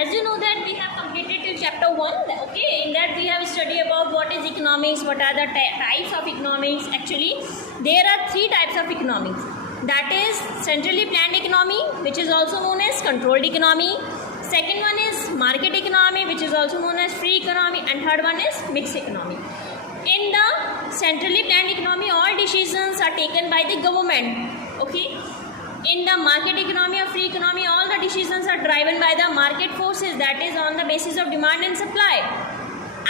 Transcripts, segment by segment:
as you know that we have completed till chapter 1. Okay, in that we have studied about what is economics, what are the types of economics. Actually, there are 3 types of economics. That is centrally planned economy, which is also known as controlled economy. Second one is market economy, which is also known as free economy, and third one is mixed economy. In the centrally planned economy, all decisions are taken by the government. Okay. In the market economy or free economy, all the decisions are driven by the market forces, that is on the basis of demand and supply.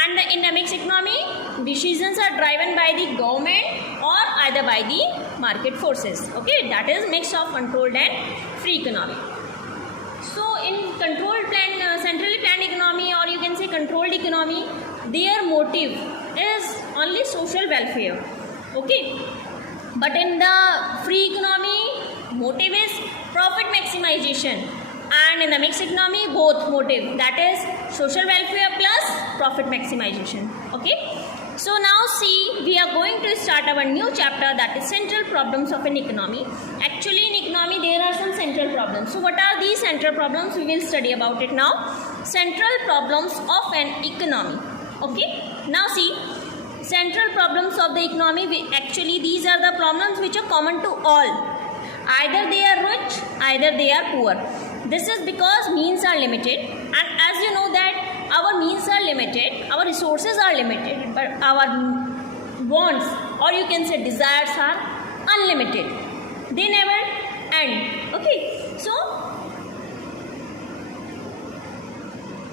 And in the mixed economy, decisions are driven by the government or either by the market forces. Okay, that is mix of controlled and free economy. So in centrally planned economy, or you can say controlled economy, their motive is only social welfare. Okay, but in the free economy, motive is profit maximization, and in the mixed economy, both motive, that is social welfare plus profit maximization. Okay, so now see, we are going to start our new chapter, that is central problems of an economy. Actually, in economy there are some central problems. So what are these central problems? We will study about it now. Central problems of an economy. Okay, now see, central problems of the economy, actually these are the problems which are common to all. Either they are rich, either they are poor. This is because means are limited, and as you know that our means are limited, our resources are limited, but our wants, or you can say desires, are unlimited. They never end. Okay, so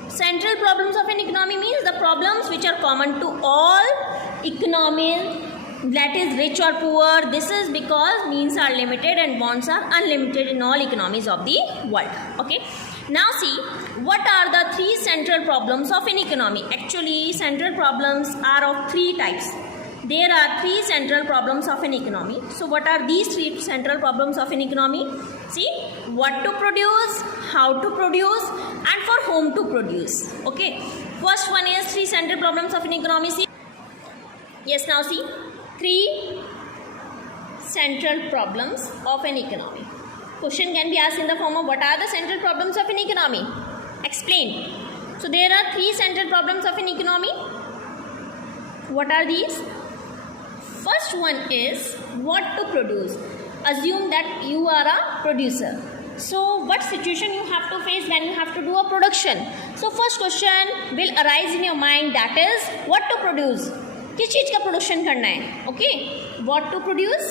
central problems of an economy means the problems which are common to all economies, that is rich or poor. This is because means are limited and wants are unlimited in all economies of the world. Okay, now see, what are the 3 central problems of an economy? Actually, central problems are of 3 types. There are 3 central problems of an economy. So what are these 3 central problems of an economy? See, what to produce, how to produce, and for whom to produce. Okay, first one is 3 central problems of an economy. See, yes, now see, 3 central problems of an economy. Question can be asked in the form of what are the central problems of an economy? Explain. So there are 3 central problems of an economy. What are these? First one is what to produce. Assume that you are a producer. So what situation you have to face when you have to do a production? So first question will arise in your mind, that is what to produce. किस चीज़ का production करना है? Okay, what to produce.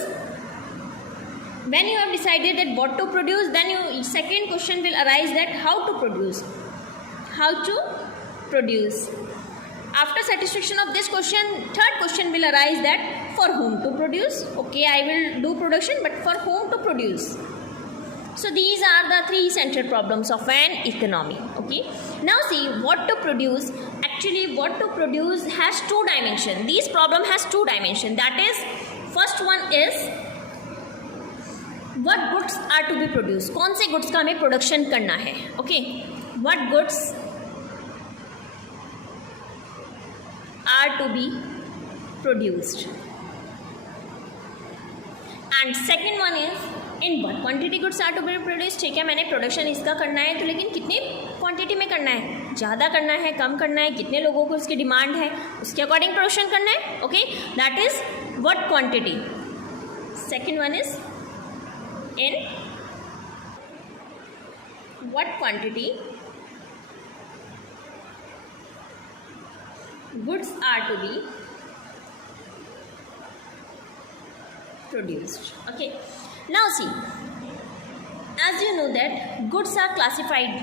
When you have decided that what to produce, then your second question will arise, that how to produce. How to produce. After satisfaction of this question, third question will arise, that for whom to produce. Okay, I will do production, but for whom to produce. So these are the 3 central problems of an economy. Okay, now see, what to produce. Actually, what to produce has 2 dimensions. This problem has 2 dimensions. That is, first one is what goods are to be produced. कौन से goods का हमें production करना है. Okay, what goods are to be produced. And second one is in what quantity goods are to be produced. ठीक है, मैंने production इसका करना है, तो लेकिन कितनी क्वांटिटी में करना है, ज़्यादा करना है, कम करना है, कितने लोगों को उसकी डिमांड है, उसके अकॉर्डिंग प्रोडक्शन करना है. Okay, that is what quantity. Second one is in what quantity goods are to be produced. Okay, now see, as you know that goods are classified.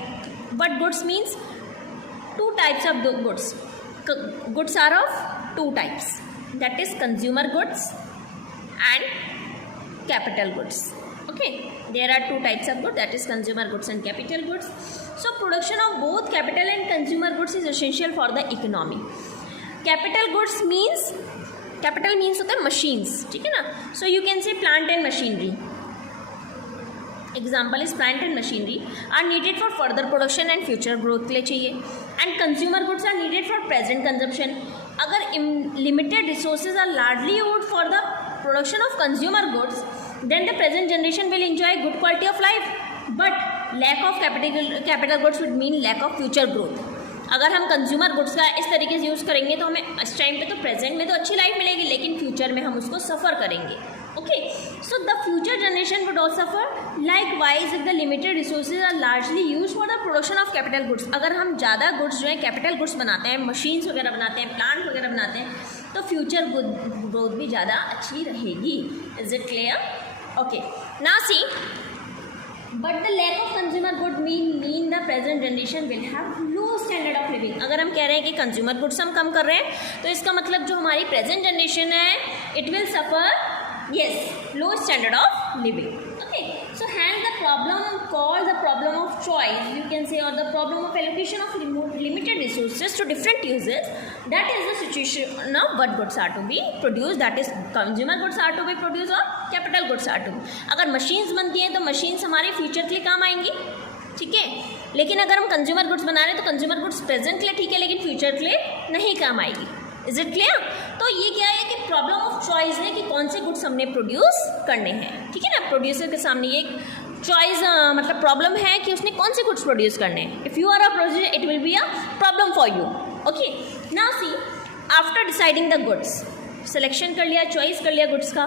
What goods means? 2 types of goods. Goods are of 2 types, that is consumer goods and capital goods. Okay, there are 2 types of goods, that is consumer goods and capital goods. So production of both capital and consumer goods is essential for the economy. Capital goods means, capital means होता है machines, ठीक है ना. So you can say plant and machinery. Example is plant and machinery are needed for further production and future growth के लिए चाहिए. And consumer goods are needed for present consumption. अगर limited resources are largely used for the production of consumer goods, then the present generation will enjoy good quality of life. But lack of capital goods would mean lack of future growth. अगर हम consumer goods का इस तरीके से use करेंगे तो हमें इस टाइम पे तो प्रेजेंट में तो अच्छी लाइफ मिलेगी, लेकिन फ्यूचर में हम उसको सफ़र करेंगे। Okay, so the future generation would also suffer. Likewise if the limited resources are largely use for the production of capital goods, अगर हम ज़्यादा गुड्स जो है कैपिटल गुड्स बनाते हैं, मशीन्स वगैरह बनाते हैं, प्लांट वगैरह बनाते हैं, तो फ्यूचर ग्रोथ भी ज़्यादा अच्छी रहेगी। Is it clear? Okay, now see but the lack of consumer good mean the present generation will have low standard of living. अगर हम कह रहे हैं कि कंज्यूमर गुड्स हम कम कर रहे हैं तो इसका मतलब जो हमारी प्रेजेंट जनरेशन है it will suffer low standard of living. Okay, so hence the problem called the problem of choice, you can say, or the problem of allocation of limited resources to different uses, that is the situation of what goods are to be produced, that is consumer goods are to be produced or capital goods are to be। अगर machines बनती हैं तो machines हमारे future के लिए काम आएंगी, ठीक है, लेकिन अगर हम कंज्यूमर गुड्स बना रहे हैं तो कंज्यूमर गुड्स प्रेजेंट के लिए ठीक है लेकिन फ्यूचर के लिए नहीं काम आएगी। Is it clear? तो ये क्या है कि प्रॉब्लम ऑफ चॉइस है कि कौन से गुड्स हमने प्रोड्यूस करने हैं, ठीक है ना। प्रोड्यूसर के सामने ये चॉइस मतलब प्रॉब्लम है कि उसने कौन से गुड्स प्रोड्यूस करने हैं। If you are a producer it will be a problem for you. Okay, now see after deciding the goods, selection कर लिया, चॉइस कर लिया गुड्स का,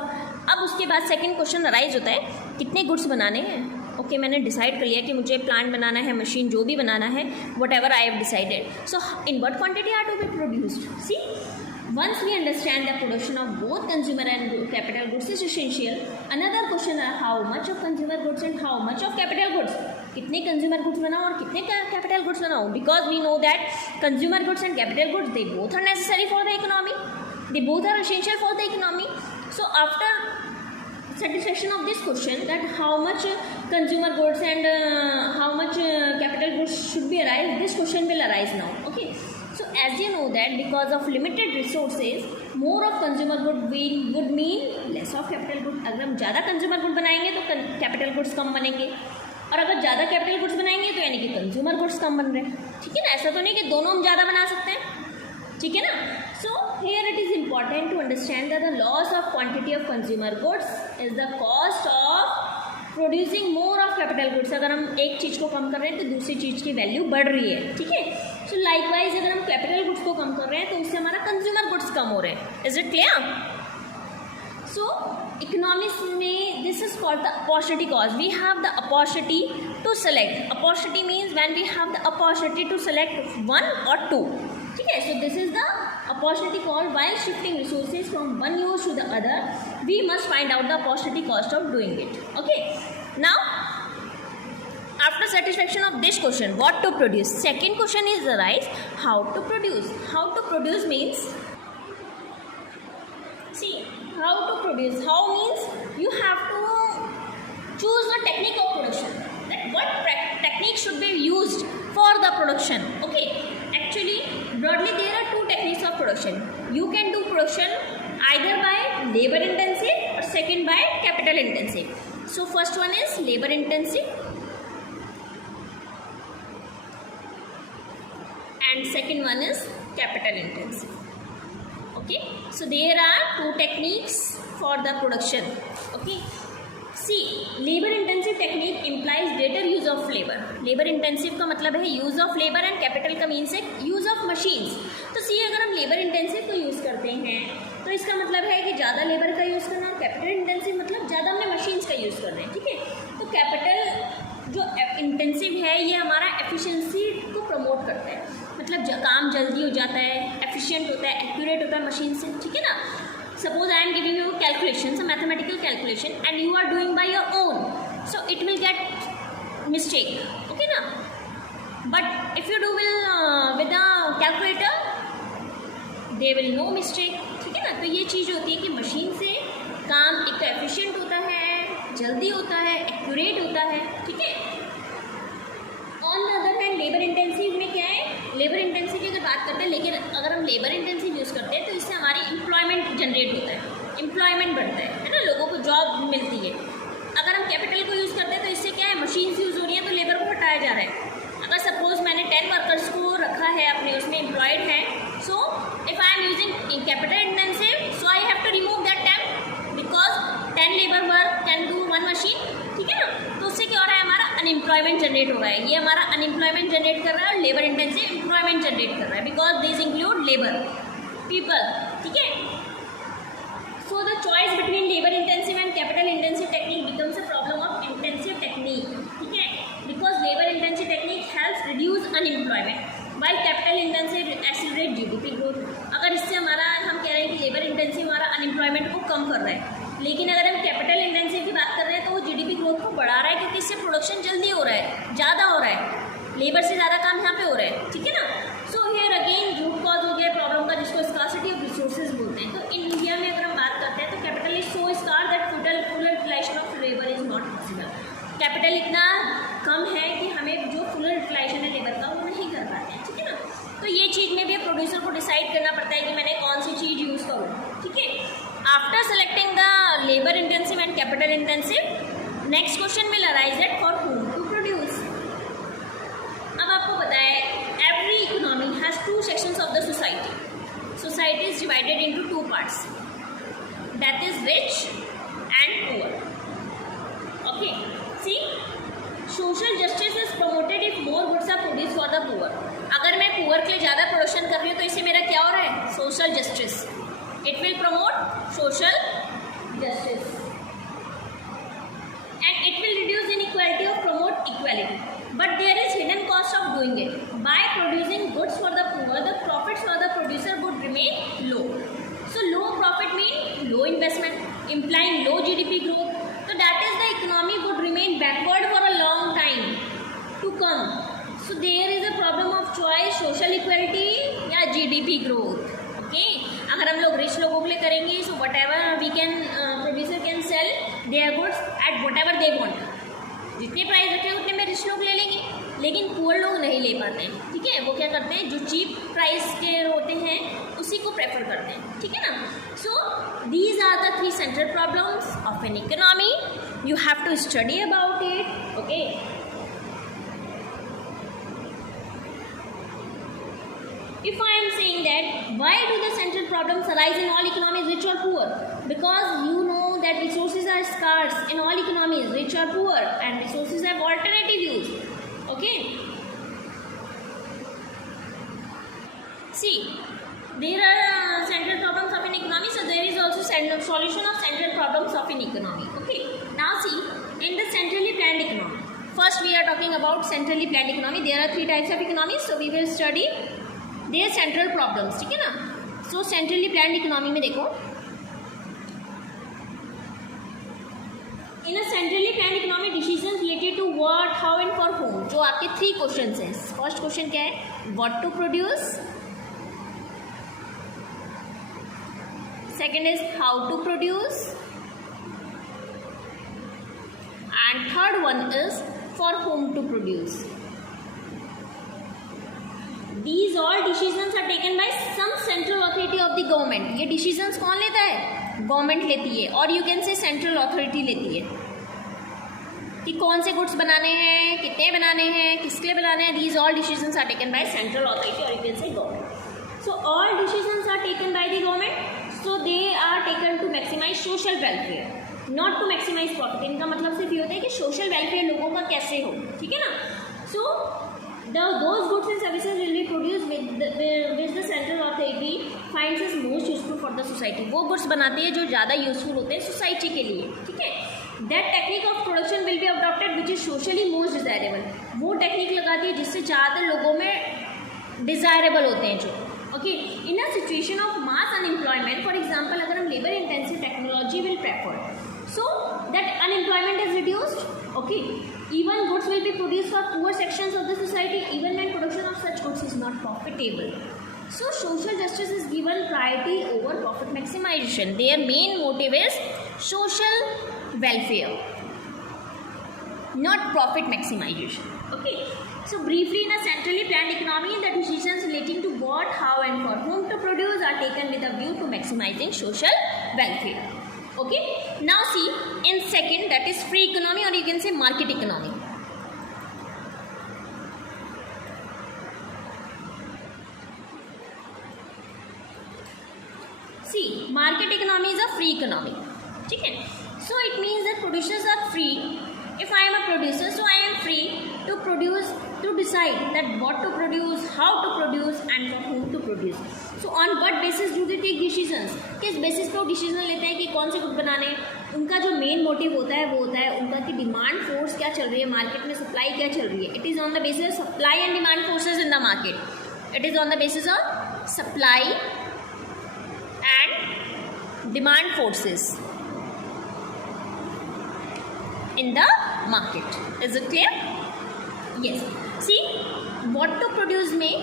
अब उसके बाद सेकेंड क्वेश्चन अराइज होता है कितने गुड्स बनाने हैं। ओके, मैंने डिसाइड कर लिया कि मुझे प्लांट बनाना है, मशीन जो भी बनाना है, whatever I have decided, so in what quantity are to be produced. See once we understand the production of both consumer and capital goods is essential, another question is how much of consumer goods and how much of capital goods, कितने consumer goods बनाओ और कितने capital goods बनाओ, because we know that consumer goods and capital goods they both are necessary for the economy, they both are essential for the economy. So after satisfaction of this question that how much consumer goods and how much capital goods should be arise, this question will arise now. Okay, so as you know that because of limited resources more of consumer good would mean less of capital good। अगर हम ज़्यादा consumer good बनाएंगे तो capital goods कम बनेंगे, और अगर ज़्यादा capital goods बनाएंगे तो यानी कि consumer goods कम बन रहे हैं, ठीक है ना। ऐसा तो नहीं कि दोनों हम ज़्यादा बना सकते हैं, ठीक है ना। So here it is important to understand that the loss of quantity of consumer goods is the cost of producing more of capital goods. अगर हम एक चीज़ को कम कर रहे हैं तो दूसरी चीज़ की वैल्यू बढ़ रही है, ठीक है। सो लाइकवाइज अगर हम कैपिटल गुड्स को कम कर रहे हैं तो उससे हमारा कंज्यूमर गुड्स कम हो रहे हैं। Is it clear? So economics में this is called the opportunity cost. We have the opportunity to select, opportunity means when we have the opportunity to select one और टू, ठीक है। So this is the opportunity called while shifting resources from one use to the other we must find out the opportunity cost of doing it. Okay, now after satisfaction of this question what to produce, second question is arise how to produce. How to produce means, see how to produce, how means you have to choose the technique of production, that what technique should be used for the production. Okay, actually broadly there are two techniques of production. You can do production either by labor intensive or second by capital intensive. So first one is labor intensive and second one is capital intensive. Okay, so there are two techniques for the production. Okay, see labor intensive technique implies greater use of labor. labor intensive का मतलब है use of labor and capital का means है use of machines. तो see अगर हम labor intensive को use करते हैं तो इसका मतलब है कि ज़्यादा लेबर का यूज़ करना, और कैपिटल इंटेंसिव मतलब ज़्यादा हमने मशीन्स का यूज़ कर रहे हैं, ठीक है। तो कैपिटल जो इंटेंसिव है ये हमारा एफिशिएंसी को प्रमोट करता है, मतलब काम जल्दी हो जाता है, एफिशिएंट होता है, एक्यूरेट होता है मशीन से, ठीक है ना। Suppose I am giving you calculations, a mathematical calculation, and you are doing by your own, so it will get mistake, okay na? But if you do with a calculator, there will no mistake, ठीक है ना। तो ये चीज़ होती है कि machine से काम एक तो एफिशिएंट होता है, जल्दी होता है, एक्यूरेट होता है, ठीक है। On the other hand labour intensive में क्या है, लेबर इंटेंसिव की अगर बात करते हैं, लेकिन अगर हम लेबर इंटेंसिव यूज़ करते हैं तो इससे हमारी एम्प्लॉयमेंट जनरेट होता है, एम्प्लॉयमेंट बढ़ता है ना, लोगों को जॉब मिलती है। अगर हम कैपिटल को यूज़ करते हैं तो इससे क्या है, मशीन्स यूज़ हो रही हैं तो लेबर को हटाया जा रहा है। अगर सपोज मैंने 10 वर्कर्स को रखा है अपने उसमें एम्प्लॉयड हैं, so if I am using capital intensive so I have to remove that 10 because 10 labour work can do 1 machine, ठीक है ना। तो उससे क्या हो रहा है, हमारा अनएम्प्लॉयमेंट जनरेट हो रहा है, ये हमारा अनएम्प्लॉयमेंट जनरेट कर रहा है और लेबर इंटेंसिव एम्प्लॉयमेंट जनरेट कर रहा है, because this include labour people, ठीक है। So the choice between labour intensive and capital intensive technique becomes a problem of intensive technique, ठीक है, because labour intensive technique helps reduce unemployment while capital intensive accelerate GDP growth. अगर इससे हमारा हम कह रहे हैं कि लेबर इंटेंसिव हमारा अनएम्प्लॉयमेंट को कम कर रहा है, लेकिन अगर हम कैपिटल इंटेंसिव की बात कर रहे हैं तो वो जीडीपी ग्रोथ को बढ़ा रहा है, क्योंकि इससे प्रोडक्शन जल्दी हो रहा है, ज़्यादा हो रहा है, लेबर से ज़्यादा काम यहाँ पे हो रहा है, ठीक है ना। So here again root cause हो गया प्रॉब्लम का, जिसको स्कार्सिटी ऑफ रिसोर्सेज बोलते हैं। तो इन इंडिया में अगर हम बात करते हैं तो capital is so scarce that full utilisation of labour is not possible. Capital इतना कम है कि हमें जो फुल यूटिलाइजेशन है लेबर का वो नहीं कर पाते हैं, ठीक है ना। तो ये चीज़ में भी प्रोड्यूसर को डिसाइड करना पड़ता है कि मैंने कौन सी चीज़ यूज़ करूँ, ठीक है। After selecting the labour intensive and capital intensive, next question will arise that for whom to produce. अब आपको पता है every economy has two sections of the society. Society is divided into two parts, that is rich and poor, okay. See, social justice is promoted if more goods are produce for the poor. अगर मैं poor के लिए ज़्यादा production कर रही हूँ तो इससे मेरा क्या हो रहा है, social justice, it will promote social justice and it will reduce inequality or promote equality. But there is hidden cost of doing it. By producing goods for the poor, the profits for the producer would remain low. So low profit means low investment, implying low GDP growth. So that is the economy would remain backward for a long time to come. So there is a problem of choice, social equality या GDP growth. Okay? अगर हम लोग rich लोगों के लिए करेंगे, so whatever we can producer can sell their goods at whatever they want. जितने price रखे उतने में रिच लोग ले लेंगे, लेकिन पुअर लोग नहीं ले पाते हैं, ठीक है। वो क्या करते हैं, जो चीप प्राइस के होते हैं उसी को प्रेफर करते हैं, ठीक है ना। So these are the three central problems of an economy, you have to study about it, okay. If I am saying that, why do the central problems arise in all economies, rich or poor? Because you know that resources are scarce in all economies, rich or poor, and resources have alternative use. Okay? See, there are central problems of an economy, so there is also solution of central problems of an economy. Okay? Now see, in the centrally planned economy, first we are talking about centrally planned economy. There are three types of economies, so we will study their central problems, ठीक है ना। सो centrally planned economy में देखो, in a centrally planned economy decisions related to what, how and for whom, जो आपके three questions हैं। First question क्या है, what to produce, second is how to produce, and third one is for whom to produce. These all decisions are taken by some central authority of the government. ये decisions कौन लेता है, government लेती है, और you can say central authority लेती है कि कौन से गुड्स बनाने हैं, कितने बनाने हैं, किसके लिए बनाने हैं। These all decisions are taken by central authority or you can say government. So all decisions are taken by the government. So they are taken to maximize social welfare, not to maximize profit. इनका मतलब सिर्फ ये होता है कि social welfare लोगों का कैसे हो, ठीक है ना। So those goods and services will be produced which the central authority finds is most useful for the society. वो गुड्स बनाती है जो ज़्यादा यूजफुल होते हैं सोसाइटी के लिए, ठीक है। That technique of production will be adopted which is socially most desirable. वो टेक्निक लगाती है जिससे ज़्यादातर लोगों में डिज़ायरेबल होते हैं जो, okay. In a situation of mass unemployment, for example अगर हम labour intensive technology will prefer, so that unemployment is reduced, okay. Even goods will be produced for poor sections of the society even when production of such goods is not profitable. So social justice is given priority over profit maximization. Their main motive is social welfare, not profit maximization. Okay. So briefly, in a centrally planned economy, the decisions relating to what, how and for whom to produce are taken with a view to maximizing social welfare. Okay, now see, in second, that is free economy or you can say market economy. See, market economy is a free economy, ठीक है। So it means that producers are free If I am a producer, so I am free to produce, to decide that what to produce, how to produce and for whom to produce. So on what basis do they take decisions? किस basis पे वो decision लेते हैं कि कौन से good बनाने हैं? उनका जो मेन मोटिव होता है वो होता है उनका कि डिमांड फोर्स क्या चल रही है मार्केट में, सप्लाई क्या चल रही है. It is on the basis of supply and demand forces in the market. It is on the basis of supply and demand forces in the market. Is it clear? Yes. See, what to produce में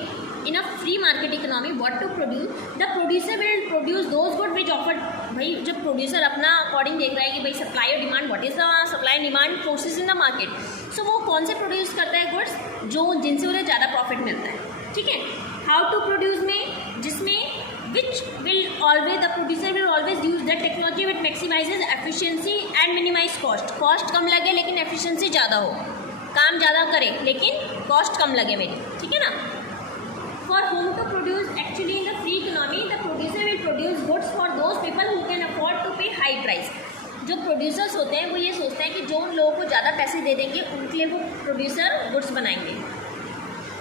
in a free market economy, what to produce, the producer will produce those goods which offer. भाई जब producer अपना according देख रहा है कि भाई supply और demand, what is the supply and demand forces in the market, so वो कौन से produce करता है goods जो जिनसे उन्हें ज़्यादा profit मिलता है. ठीक है. How to produce में जिसमें which will always, the producer will always use that technology which maximizes efficiency and minimize cost. Cost कम लगे लेकिन efficiency ज़्यादा हो, काम ज़्यादा करे लेकिन cost कम लगे मेरी. ठीक है ना. For whom to produce, actually in the free economy the producer will produce goods for those people who can afford to pay high price. जो प्रोड्यूसर्स होते हैं वो ये सोचते हैं कि जो उन लोगों को ज़्यादा पैसे दे देंगे उनके लिए वो प्रोड्यूसर गुड्स बनाएंगे.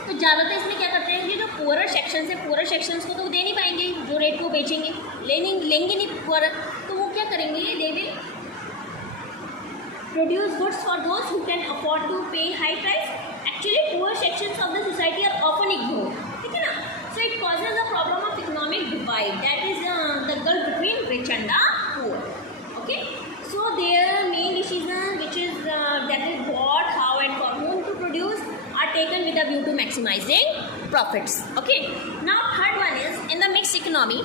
तो ज़्यादातर इसमें क्या करते हैं कि जो पुअरर सेक्शन है, पुअरर सेक्शंस को तो वो दे नहीं पाएंगे जो रेट को बेचेंगे, लेंगे नहीं पुअरर, तो वो क्या करेंगे, they will produce goods for those who can afford to pay high price. Actually poor sections of the society are often ignore. ठीक है ना. So it causes the problem of economic divide, that is the gulf between rich and the poor. Okay. So their main decision which is that is what, how and for whom to produce are taken with a view to maximizing profits. Okay. Now third one is in the mixed economy.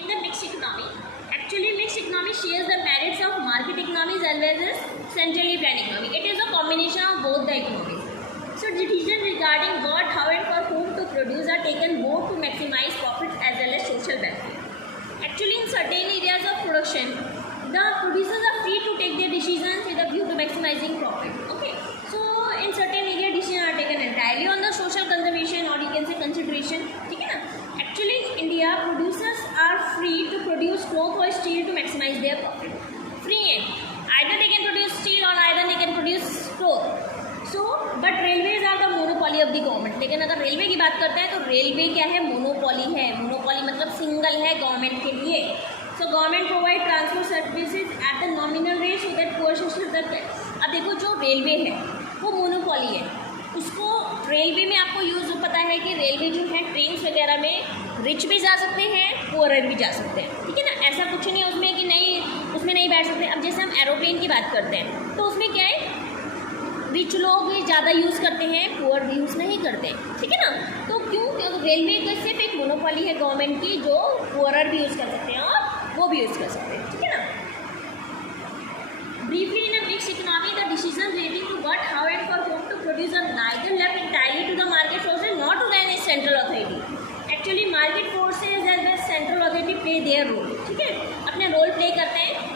In the mixed economy, actually mixed economy shares the merits of market economies as well as centrally planned economy. It is a combination of both the economies. So decisions regarding what, how and for whom to produce are taken both to maximize profits as well as social welfare. Actually in certain areas of production, the producers are free to take their decisions with a view to maximizing profit. Okay. So in certain areas decisions are taken entirely on the social conservation or you can say consideration. ठीक है ना. Actually in India producers are free to produce cloth or steel to maximize their profit. Free है. Either they can produce steel or either they can produce cloth. So but railways are the monopoly of the government. लेकिन अगर railway की बात करते हैं तो railway क्या है, मोनोपॉली है. मोनोपॉली मतलब सिंगल है गवर्नमेंट के लिए. So government provide transport services at the nominal rate so that poor section तक. अब देखो जो रेलवे है वो मोनोपॉली है, उसको रेलवे में आपको यूज़ पता है कि रेलवे जो है ट्रेन वगैरह में रिच भी जा सकते हैं, पुअर भी जा सकते हैं. ठीक है ना. ऐसा कुछ नहीं है उसमें कि नहीं उसमें नहीं बैठ सकते. अब जैसे हम एरोप्लेन की बात करते हैं तो उसमें क्या है, रिच लोग ज़्यादा यूज़ करते हैं, पुअर भी यूज़ नहीं करते. ठीक है ना. तो क्यों, क्योंकि रेलवे को सिर्फ एक मोनोपॉली है गवर्नमेंट की जो पुअर भी यूज़ कर सकते हैं और वो भी यूज़ कर सकते हैं. ठीक है ना. Briefly in a mixed economy the decision relating to what, how and for whom to produce are neither left entirely to the market forces nor to the central authority. Actually market forces as well as central authority play their role. ठीक है, अपने role play करते हैं.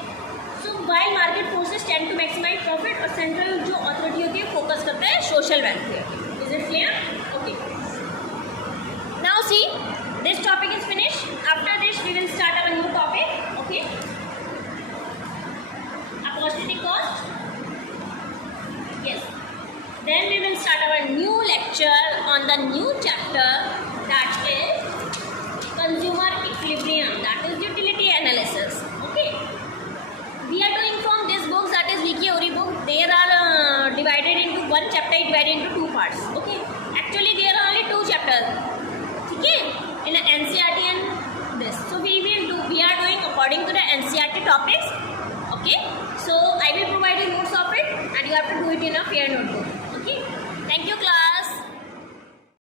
while market forces tend to maximize profit और central जो authority होती है focus करता है social welfare. Is it clear? Okay. Now see, this topic is finished. After this we will start our new topic. Okay. Opportunity cost. Yes. Then we will start our new lecture on the new chapter that is consumer equilibrium, that is utility analysis. Okay. We are doing from this book, that is Vicky Ori book. There are divided into one chapter, divided into two parts. Okay. Actually, there are only two chapters. Okay. In NCERT and this. So we are doing according to the NCERT topics.